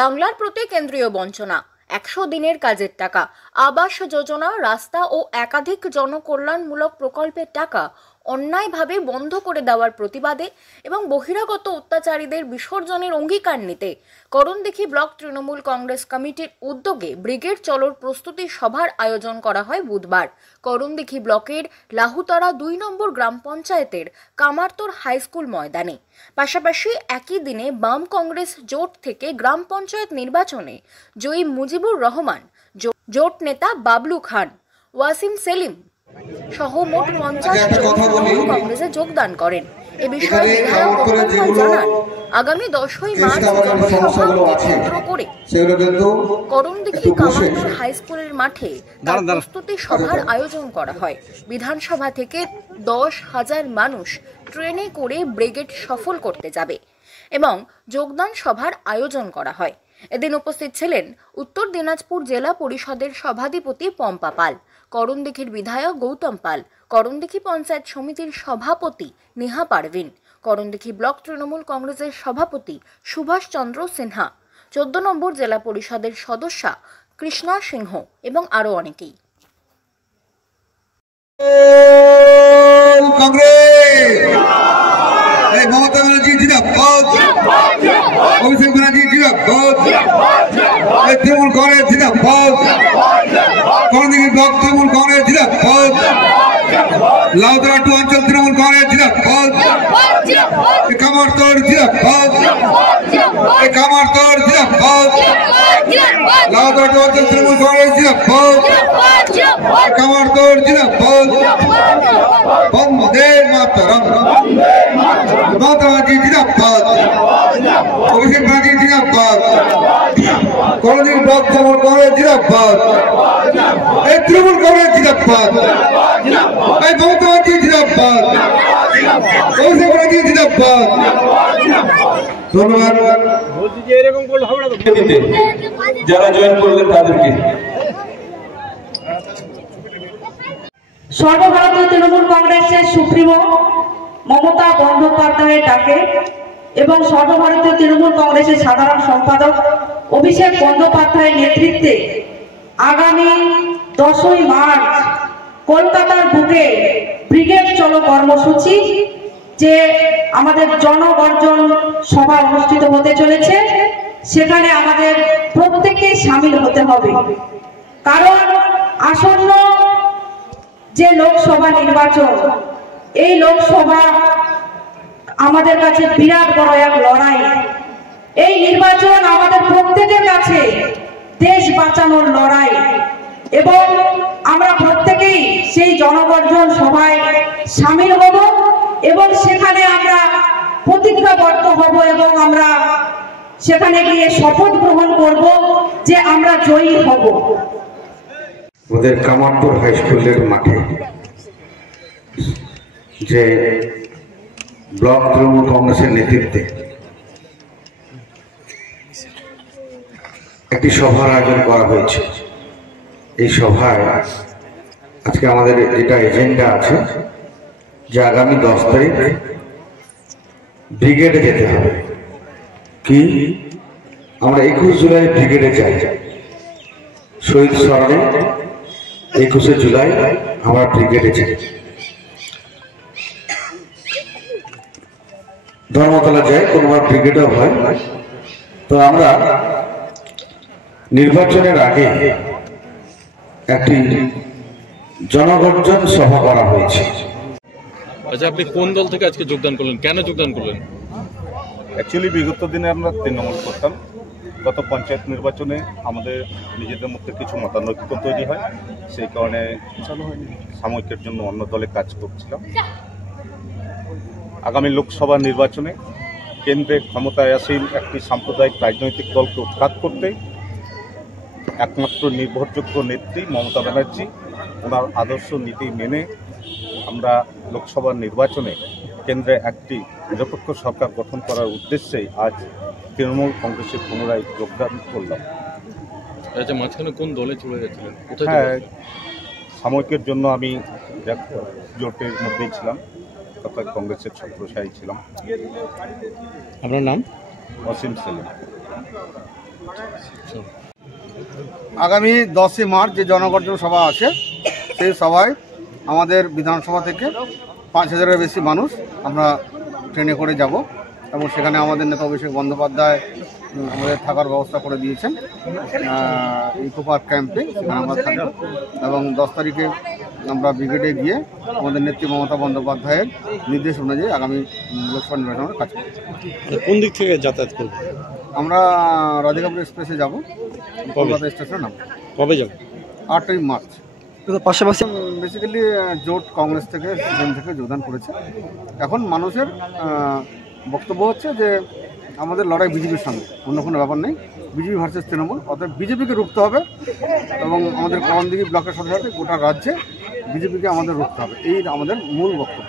বাংলার প্রতি কেন্দ্রীয় বঞ্চনা, 100 দিনের কাজের টাকা, আবাস যোজনা, রাস্তা ও একাধিক জনকল্যাণমূলক প্রকল্পের টাকা অন্যায়ভাবে বন্ধ করে দেওয়ার প্রতিবাদে এবং বহিরাগত অত্যাচারীদের বিসর্জনের অঙ্গীকার নিতে করণদিঘি ব্লক তৃণমূল কংগ্রেস কমিটির উদ্যোগে ব্রিগেড চলোর প্রস্তুতি সভার আয়োজন করা হয় বুধবার করণদিঘি ব্লকের লাহুতরা 2 নম্বর গ্রাম পঞ্চায়েতের কামারতোর হাই স্কুল ময়দানে। পাশাপাশি একই দিনে বাম কংগ্রেস জোট থেকে গ্রাম পঞ্চায়েত নির্বাচনে জয়ী মুজিবুর রহমান, জোট নেতা বাবলু খান, ওয়াসিম সেলিম সহ মোট 50 জন কংগ্রেসে যোগদান করেন। এ বিষয়ে বিধায়ক জানান, আগামী 10ই মার্চ জনসভা কেন্দ্র করে করণদিঘি কামারতোর হাই স্কুলের মাঠে প্রস্তুতি সভার আয়োজন করা হয়। বিধানসভা থেকে 10,000 মানুষ ট্রেনে করে ব্রিগেড সফল করতে যাবে এবং যোগদান সভার আয়োজন করা হয়। এদিন উপস্থিত ছিলেন উত্তর দিনাজপুর জেলা পরিষদের সভাধিপতি পম্পা পাল, করণদিঘির বিধায়ক গৌতম পাল, করণদিঘি পঞ্চায়েত সমিতির সভাপতি নেহা পারভিন, করণদিঘি ব্লক তৃণমূল কংগ্রেসের সভাপতি সুভাষ চন্দ্র সিনহা, 14 নম্বর জেলা পরিষদের সদস্যা কৃষ্ণা সিংহ এবং আরো অনেকেই। অভিষেক ব্যানার্জি তৃণমূল কংগ্রেস জিন্দাবাদ, করণদিঘি ব্লক তৃণমূল কংগ্রেস জিন্দাবাদ, লাউতরা 2 অঞ্চল তৃণমূল কংগ্রেস জিন্দাবাদ, কামারতোর জিন্দাবাদ, কামারতোর জিন্দাবাদ, লাউতরা 2 অঞ্চল তৃণমূল কংগ্রেস জিন্দাবাদ, কামারতোর জিন্দাবাদ, বন্দে মাতরম, মাতাজি জিন্দাবাদ, অভিষেক ব্যানার্জি জিন্দাবাদ, করণদিঘি ব্লক তৃণমূল কংগ্রেস জিন্দাবাদ, এই তৃণমূল কংগ্রেস জিন্দাবাদ, এই মমতাজি জিন্দাবাদ, অভিষেক ব্যানার্জি জিন্দাবাদ। ধন্যবাদ। যারা জয়েন করলেন তাদেরকে সর্বভারতীয় তৃণমূল কংগ্রেসের সুপ্রিমো মমতা বন্দ্যোপাধ্যায়ের ডাকে এবং সর্বভারতীয় তৃণমূল কংগ্রেসের সাধারণ সম্পাদক অভিষেক বন্দ্যোপাধ্যায়ের নেতৃত্বে আগামী 10ই মার্চ কলকাতার বুকে ব্রিগেড চলো কর্মসূচি যে আমাদের জনগর্জন সভা অনুষ্ঠিত হতে চলেছে, সেখানে আমাদের প্রত্যেককেই সামিল হতে হবে। কারণ আসন্ন যে লোকসভা নির্বাচন, এই লোকসভা আমাদের কাছে বিরাট বড় এক লড়াই। এই নির্বাচন আমাদের প্রত্যেকের কাছে দেশ বাঁচানোর লড়াই এবং আমরা প্রত্যেকেই সেই জনগর্জন সভায় সামিল হব এবং সেখানে আমরা প্রতিজ্ঞাবদ্ধ হব এবং আমরা সেখানে গিয়ে শপথ গ্রহণ করব যে আমরা জয়ী হব। ওদের কামারতোর হাই স্কুলের মাঠে যে ব্লক তৃণমূল কংগ্রেসের নেতৃত্বে একটি সভার আয়োজন করা হয়েছে। এই সভায় আজকে আমাদের যেটা এজেন্ডা আছে যে আগামী 10 তারিখ ব্রিগেডে যেতে হবে। কি আমরা 21 জুলাই ব্রিগেডে যাই, শহীদ স্মরণে 21শে জুলাই আমরা ব্রিগেডে যাই, ধর্মতলা যাই, কোনোবার ব্রিগেডও হয়। তো আমরা নির্বাচনের আগে একটি জনগর্জন সভা করা হয়েছে। আচ্ছা, আপনি কোন দল থেকে আজকে যোগদান করলেন, কেন যোগদান করলেন? অ্যাকচুয়ালি বিগত দিনে আমরা তৃণমূল করতাম। গত পঞ্চায়েত নির্বাচনে আমাদের নিজেদের মধ্যে কিছু মতানৈক্য তৈরি হয়, সেই কারণে সাময়িকের জন্য অন্য দলে কাজ করছিলাম। আগামী লোকসভা নির্বাচনে কেন্দ্রে ক্ষমতায় আসীন একটি সাম্প্রদায়িক রাজনৈতিক দলকে উৎখাত করতে একমাত্র নির্ভরযোগ্য নেত্রী মমতা ব্যানার্জি, ওনার আদর্শ নীতি মেনে আমরা লোকসভা নির্বাচনে কেন্দ্রে একটি নিরপেক্ষ সরকার গঠন করার উদ্দেশ্যে আজ তৃণমূল কংগ্রেসে পুনরায় যোগদান করলাম। আচ্ছা, মাঝখানে কোন দলে চলে যাচ্ছিলেন? হ্যাঁ, সাময়িকের জন্য আমি জোটের মধ্যেই ছিলাম, কথায় কংগ্রেসের ছত্রছায়ায় ছিলাম। আপনার নাম? অসীম সেলিম। আগামী 10ই মার্চ যে জনগর্জন সভা আছে সেই সভায় আমাদের বিধানসভা থেকে 5,000-এর বেশি মানুষ আমরা ট্রেনে করে যাব এবং সেখানে আমাদের নেতা অভিষেক বন্দ্যোপাধ্যায় আমাদের থাকার ব্যবস্থা করে দিয়েছেন ইকো পার্ক ক্যাম্পে, সেখানে আমরা থাকব এবং 10 তারিখে আমরা ব্রিগেডে গিয়ে আমাদের নেত্রী মমতা বন্দ্যোপাধ্যায়ের নির্দেশ অনুযায়ী আগামী লোকসভা নির্বাচনের কাজ করব। কোন দিক থেকে যাতায়াত করবেন? আমরা রাধিকাপুর এক্সপ্রেসে যাব, কলকাতা স্টেশনে নামব। কবে যাব? 8ই মার্চ। পাশাপাশি বেসিক্যালি জোট কংগ্রেস থেকে সিপিএম থেকে যোগদান করেছে। এখন মানুষের বক্তব্য হচ্ছে যে আমাদের লড়াই বিজেপির সঙ্গে, অন্য কোনো ব্যাপার নেই। বিজেপি ভার্সেস তৃণমূল, অর্থাৎ বিজেপিকে রুখতে হবে এবং আমাদের করণদিঘি ব্লকের সাথে সাথে গোটা রাজ্যে বিজেপিকে আমাদের রুখতে হবে, এই আমাদের মূল বক্তব্য।